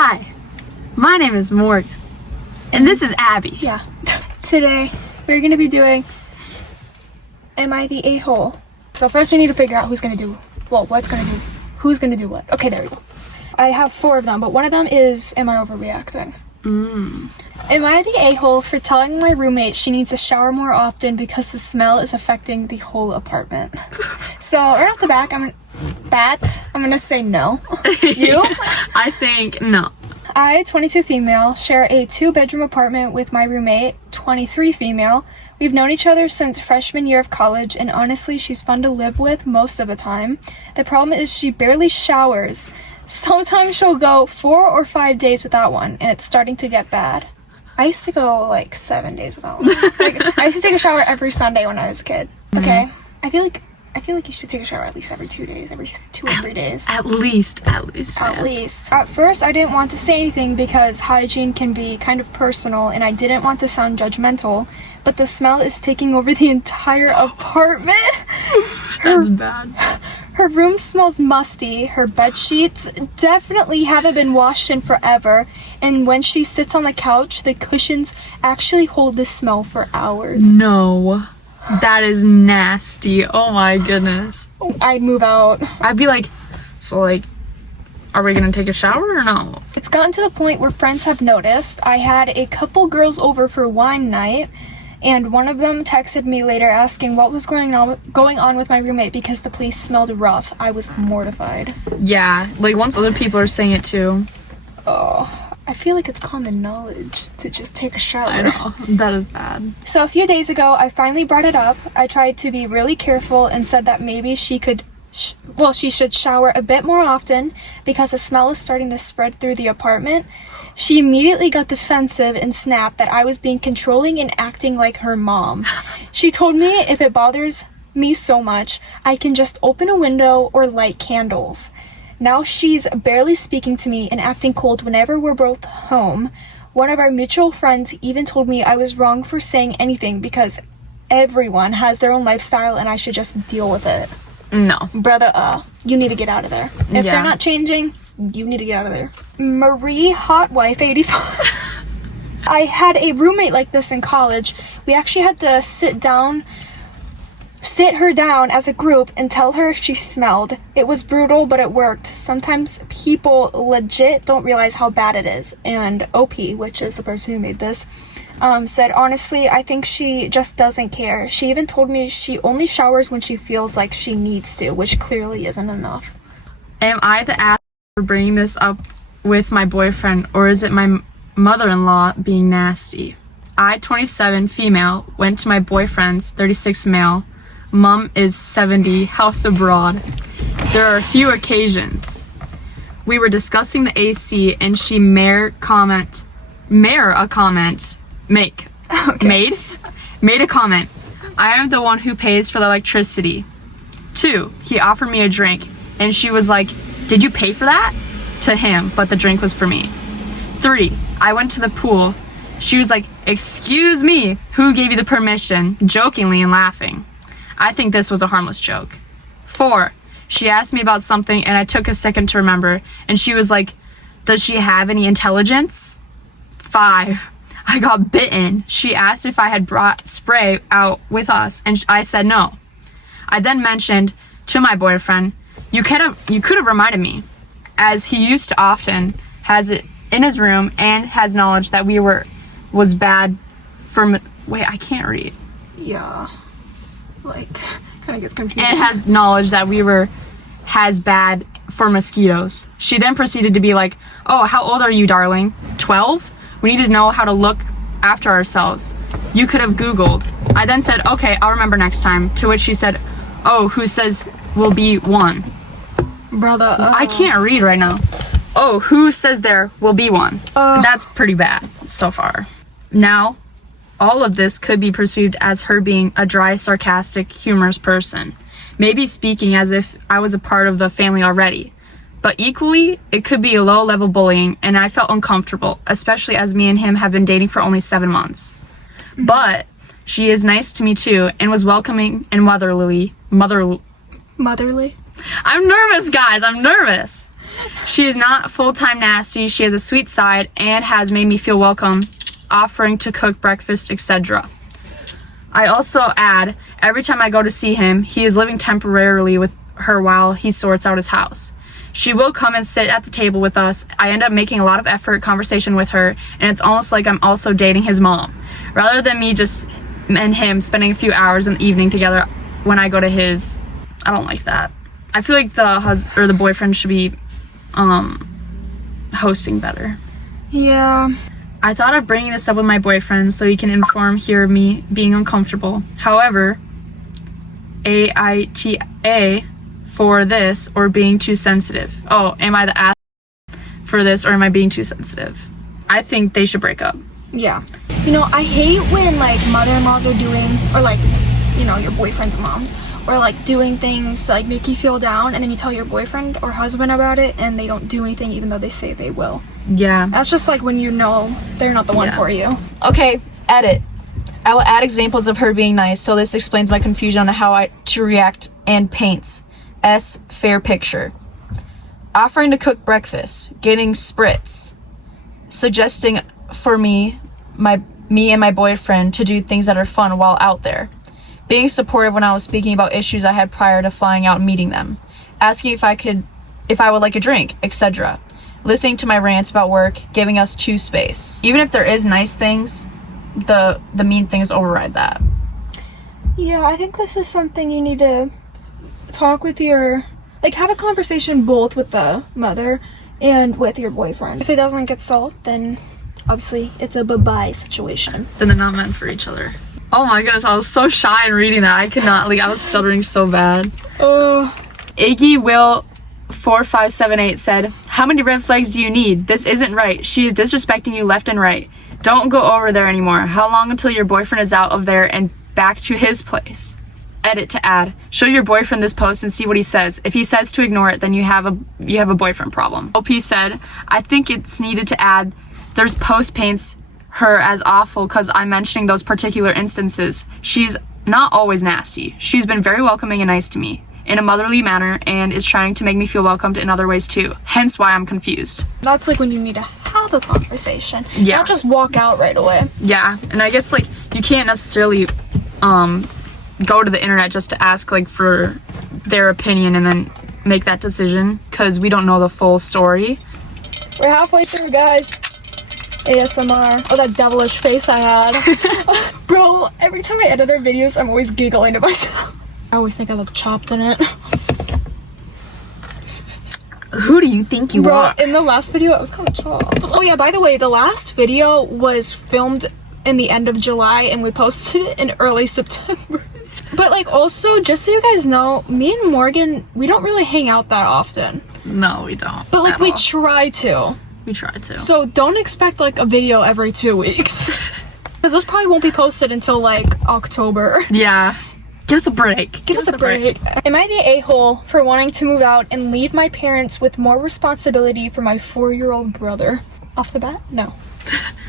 Hi, my name is Morgan, and this is Abby. Yeah. Today, we're going to be doing Am I the A-hole? So first we need to figure out who's going to do, what's going to do, who's going to do what. Okay, there we go. I have 4 of them, but one of them is, am I overreacting? Am I the a-hole for telling my roommate she needs to shower more often because the smell is affecting the whole apartment? So right off the bat, I'm gonna say no. You? I think no. I, 22 female, share a 2-bedroom apartment with my roommate, 23 female. We've known each other since freshman year of college, and honestly, she's fun to live with most of the time. The problem is she barely showers. Sometimes she'll go 4 or 5 days without one, and it's starting to get bad. I used to go like 7 days without one. I used to take a shower every Sunday when I was a kid. Okay, I feel like you should take a shower at least every 2 days, every 2 or 3 days. At least. At least. At first, I didn't want to say anything because hygiene can be kind of personal, and I didn't want to sound judgmental. But the smell is taking over the entire apartment. That's bad. Her room smells musty, her bed sheets definitely haven't been washed in forever, and when she sits on the couch, the cushions actually hold the smell for hours. No. That is nasty. Oh my goodness. I'd move out. I'd be like, are we gonna take a shower or no? It's gotten to the point where friends have noticed. I had a couple girls over for wine night, and one of them texted me later asking what was going on with my roommate because the place smelled rough. I was mortified. Yeah, once other people are saying it too. Oh, I feel like it's common knowledge to just take a shower. I know, that is bad. So a few days ago, I finally brought it up. I tried to be really careful and said that maybe she should shower a bit more often because the smell is starting to spread through the apartment. She immediately got defensive and snapped that I was being controlling and acting like her mom. She told me if it bothers me so much, I can just open a window or light candles. Now she's barely speaking to me and acting cold whenever we're both home. One of our mutual friends even told me I was wrong for saying anything because everyone has their own lifestyle and I should just deal with it. No. Brother, you need to get out of there. If they're not changing, you need to get out of there. Marie Hot Wife 84. I had a roommate like this in college. We actually had to sit her down as a group and tell her she smelled. It was brutal, but it worked. Sometimes people legit don't realize how bad it is. And OP, which is the person who made this, said, honestly, I think she just doesn't care. She even told me she only showers when she feels like she needs to, which clearly isn't enough. Am I the ass for bringing this up with my boyfriend, or is it my mother-in-law being nasty? I, 27, female, went to my boyfriend's, 36 male. Mom is 70, house abroad. There are a few occasions. We were discussing the AC and she made a comment. I am the one who pays for the electricity. 2, he offered me a drink and she was like, did you pay for that? To him, but the drink was for me. 3, I went to the pool. She was like, excuse me, who gave you the permission? Jokingly and laughing. I think this was a harmless joke. 4, she asked me about something and I took a second to remember, and she was like, does she have any intelligence? 5, I got bitten. She asked if I had brought spray out with us and I said no. I then mentioned to my boyfriend, you could have reminded me, as he used to often has it in his room and has knowledge that was bad for wait, I can't read. Yeah. Kind of gets confusing. And has knowledge that has bad for mosquitoes. She then proceeded to be like, oh, how old are you, darling? 12? We need to know how to look after ourselves. You could have Googled. I then said, okay, I'll remember next time. To which she said, oh, who says will be 1? Brother, I can't read right now. Oh, who says there will be 1? That's pretty bad so far. Now, all of this could be perceived as her being a dry, sarcastic, humorous person. Maybe speaking as if I was a part of the family already. But equally, it could be a low-level bullying, and I felt uncomfortable, especially as me and him have been dating for only 7 months. But she is nice to me too, and was welcoming and motherly. Motherly? I'm nervous, guys. I'm nervous. She is not full-time nasty. She has a sweet side and has made me feel welcome, offering to cook breakfast, etc. I also add, every time I go to see him, he is living temporarily with her while he sorts out his house. She will come and sit at the table with us. I end up making a lot of effort conversation with her, and it's almost like I'm also dating his mom. Rather than me just and him spending a few hours in the evening together when I go to his, I don't like that. I feel like the boyfriend should be hosting better. Yeah. I thought of bringing this up with my boyfriend so he can hear me being uncomfortable. However, AITA for this or being too sensitive. Oh, am I the ass for this or am I being too sensitive? I think they should break up. Yeah. You know, I hate when like mother-in-laws are doing, or like, you know, your boyfriend's moms, or like doing things to like make you feel down, and then you tell your boyfriend or husband about it and they don't do anything even though they say they will. Yeah. That's just like when you know they're not the one for you. Okay, edit. I will add examples of her being nice, so this explains my confusion on how to react and paints. Fair picture. Offering to cook breakfast, getting spritz, suggesting for me and my boyfriend to do things that are fun while out there, being supportive when I was speaking about issues I had prior to flying out and meeting them, asking if I would like a drink, etc., listening to my rants about work, giving us space. Even if there is nice things, the mean things override that. Yeah, I think this is something you need to talk with have a conversation both with the mother and with your boyfriend. If it doesn't get solved, then obviously it's a bye-bye situation. Then they're not meant for each other. Oh my goodness, I was so shy in reading that. I could not, I was stuttering so bad. Iggy Will 4578 said, "How many red flags do you need? This isn't right. She is disrespecting you left and right. Don't go over there anymore. How long until your boyfriend is out of there and back to his place?" Edit to add, show your boyfriend this post and see what he says. If he says to ignore it, then you have a boyfriend problem. OP said, "I think it's needed to add, there's post paints her as awful because I'm mentioning those particular instances. She's not always nasty. She's been very welcoming and nice to me in a motherly manner and is trying to make me feel welcomed in other ways too. Hence why I'm confused." That's like when you need to have a conversation. Yeah. Not just walk out right away. Yeah, and I guess you can't necessarily go to the internet just to ask for their opinion and then make that decision because we don't know the full story. We're halfway through, guys. ASMR. Oh, that devilish face I had. Bro, every time I edit our videos, I'm always giggling to myself. I always think I look chopped in it. Who do you think you are? In the last video, I was kind of chopped. Oh yeah, by the way, the last video was filmed in the end of July and we posted it in early September. But also, just so you guys know, me and Morgan, we don't really hang out that often. No, we don't. But we try to. We try to. So don't expect a video every 2 weeks. Because those probably won't be posted until October. Yeah. Give us a break. Give us a break. Am I the a-hole for wanting to move out and leave my parents with more responsibility for my 4-year-old brother? Off the bat? No.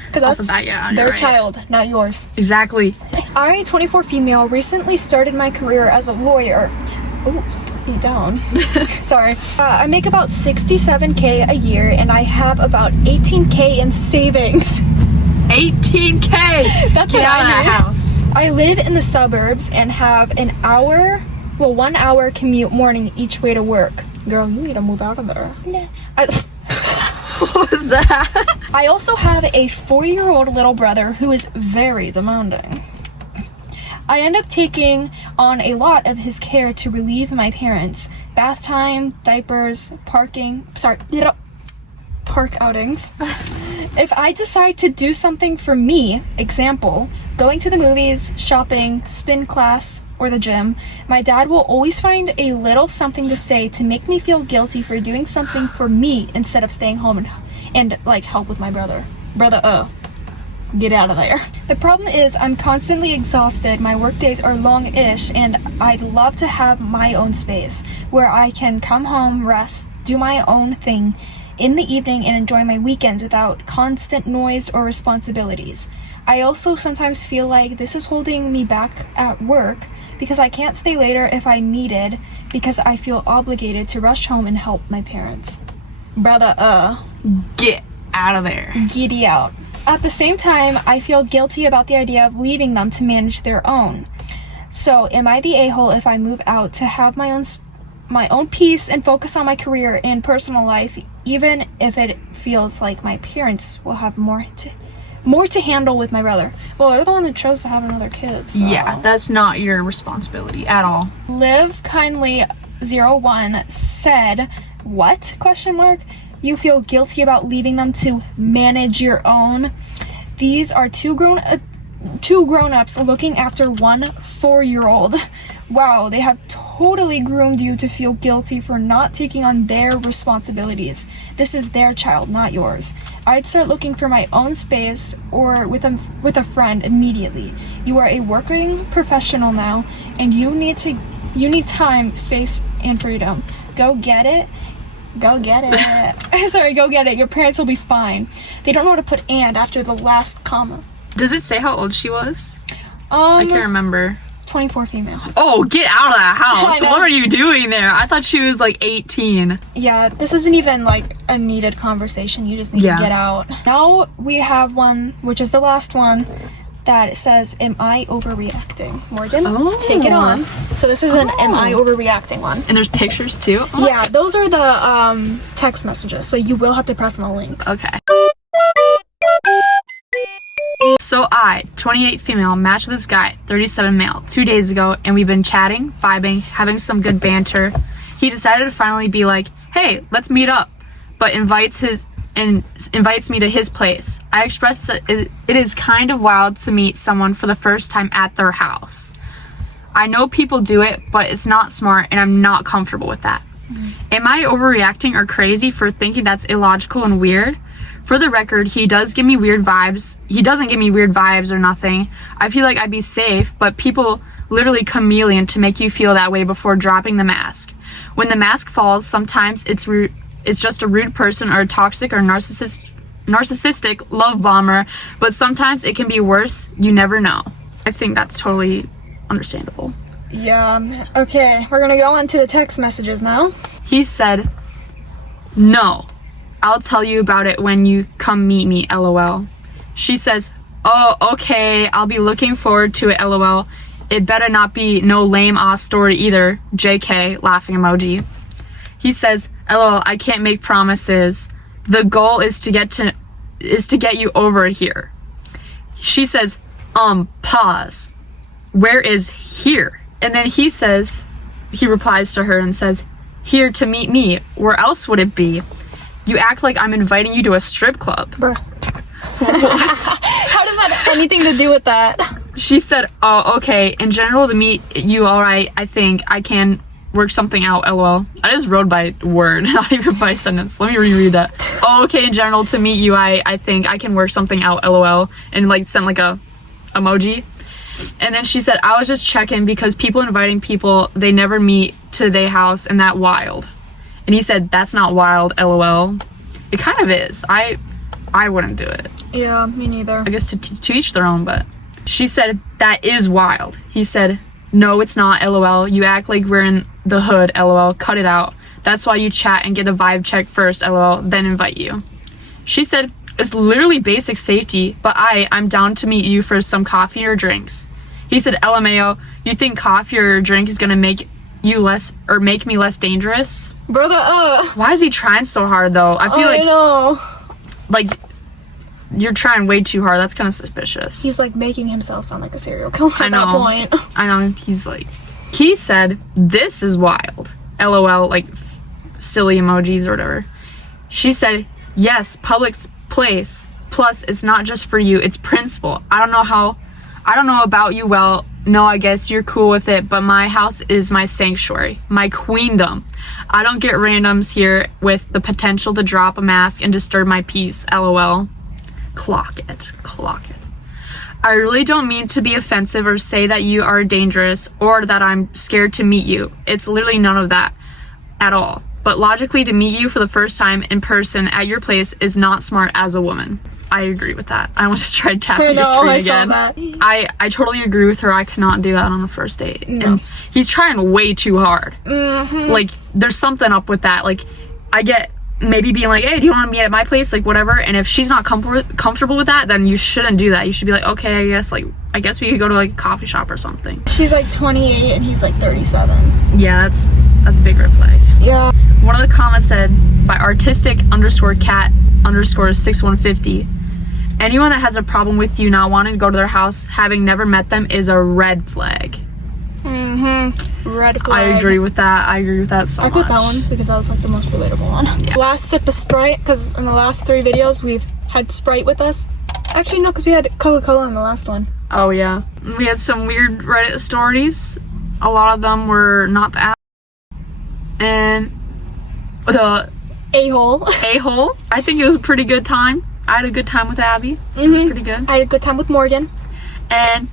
Because that's their child, not yours. Exactly. I, 24 female, recently started my career as a lawyer. Oh, beat down. Sorry. I make about $67K a year and I have about $18K in savings. $18K! That's Get what out of that house. I live in the suburbs and have 1 hour commute morning each way to work. Girl, you need to move out of there. Nah. What was that? I also have a 4-year-old little brother who is very demanding. I end up taking on a lot of his care to relieve my parents. Bath time, diapers, park outings. If I decide to do something for me, example, going to the movies, shopping, spin class, or the gym, my dad will always find a little something to say to make me feel guilty for doing something for me instead of staying home and help with my brother. Get out of there. The problem is I'm constantly exhausted, my work days are long-ish, and I'd love to have my own space where I can come home, rest, do my own thing in the evening and enjoy my weekends without constant noise or responsibilities. I also sometimes feel like this is holding me back at work because I can't stay later if I needed because I feel obligated to rush home and help my parents. Brother, Get out of there. giddy out. At the same time, I feel guilty about the idea of leaving them to manage their own. So, am I the a-hole if I move out to have my own peace and focus on my career and personal life, even if it feels like my parents will have more to handle with my brother? Well, they're the one that chose to have another kid. So. Yeah, that's not your responsibility at all. Live Kindly 01 said, "What? Question mark. You feel guilty about leaving them to manage your own? These are two grown-ups looking after one 4-year-old. Wow, they have totally groomed you to feel guilty for not taking on their responsibilities. This is their child, not yours. I'd start looking for my own space or with a friend immediately. You are a working professional now, and you need time, space, and freedom. Go get it. Go get it. Sorry, go get it. Your parents will be fine." They don't know how to put "and" after the last comma. Does it say how old she was? I can't remember. 24 female. Oh, get out of that house. I know. What are you doing there? I thought she was like 18. Yeah, this isn't even like a needed conversation. You just need to get out. Now we have one, which is the last one, that says, "Am I overreacting?" Morgan, take it on. So this is an "Am I overreacting" one. And there's pictures too? Yeah, those are the text messages, so you will have to press on the links. Okay. So I, 28 female, matched with this guy, 37 male, 2 days ago, and we've been chatting, vibing, having some good banter. He decided to finally be like, "Hey, let's meet up," but invites me to his place. I expressed that it is kind of wild to meet someone for the first time at their house. I know people do it, but it's not smart, and I'm not comfortable with that. Am I overreacting or crazy for thinking that's illogical and weird? For the record, he does give me weird vibes. He doesn't give me weird vibes or nothing. I feel like I'd be safe, but people literally chameleon to make you feel that way before dropping the mask. When the mask falls, sometimes it's just a rude person or a toxic or narcissistic love bomber, but sometimes it can be worse. You never know. I think that's totally understandable. Yeah, okay, we're gonna go on to the text messages now. He said, "No, I'll tell you about it when you come meet me, LOL." She says, "Oh, okay, I'll be looking forward to it, LOL. It better not be no lame-ass story either, JK, laughing emoji." He says, "LOL, I can't make promises. The goal is to get you over here." She says, pause. Where is here? And then he replies to her and says, "Here to meet me. Where else would it be? You act like I'm inviting you to a strip club." Bruh. What? How does that have anything to do with that? She said, "Oh, okay. In general, to meet you, alright, I think I can work something out, LOL." I just wrote by word, not even by sentence. Let me reread that. "Oh, okay, in general, to meet you, I think I can work something out, LOL." And like sent like a emoji. And then she said, "I was just checking because people inviting people they never meet to their house and that wild." And he said, "That's not wild, LOL." It kind of is. I wouldn't do it. Yeah, me neither. I guess to each their own, but she said, "That is wild." He said, "No, it's not, LOL. You act like we're in the hood, LOL. Cut it out. That's why you chat and get the vibe check first, LOL, then invite you." She said, "It's literally basic safety, but I'm down to meet you for some coffee or drinks." He said, "LMAO, you think coffee or drink is gonna make me less dangerous?" Brother, Why is he trying so hard though? I feel I know. like you're trying way too hard. That's kind of suspicious. He's like making himself sound like a serial killer I at know. that point. I know. He said, "This is wild. LOL," like silly emojis or whatever. She said, "Yes, public place. Plus, it's not just for you. It's principle. I don't know about you. Well, no, I guess you're cool with it, but my house is my sanctuary, my queendom. I don't get randoms here with the potential to drop a mask and disturb my peace, LOL. Clock it. I really don't mean to be offensive or say that you are dangerous or that I'm scared to meet you. It's literally none of that at all. But logically, to meet you for the first time in person at your place is not smart as a woman." I agree with that. I almost just tried tapping your screen again. I saw that. I totally agree with her. I cannot do that on a first date. No. And he's trying way too hard. Mm-hmm. Like, there's something up with that. Like, I get maybe being like, hey, do you want to meet at my place, like whatever. And if she's not comfortable with that, then you shouldn't do that. You should be like, okay, I guess we could go to like a coffee shop or something. She's like 28 and he's like 37. Yeah, that's a big red flag. Yeah. One of the comments said by artistic_cat_6150, anyone that has a problem with you not wanting to go to their house, having never met them, is a red flag. Red flag. I agree with that. I agree with that so much. I put that one because that was like the most relatable one. Yeah. Last sip of Sprite, because in the last 3 videos we've had Sprite with us. Actually, no, because we had Coca-Cola in the last one. Oh yeah. We had some weird Reddit stories. A lot of them were not the app. And the A-hole. a-hole. I think it was a pretty good time. I had a good time with Abby. It was pretty good. I had a good time with Morgan. And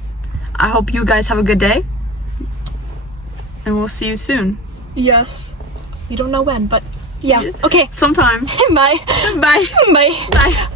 I hope you guys have a good day. And we'll see you soon. Yes. We don't know when, but yeah. Okay. Sometime. Bye. Bye. Bye. Bye.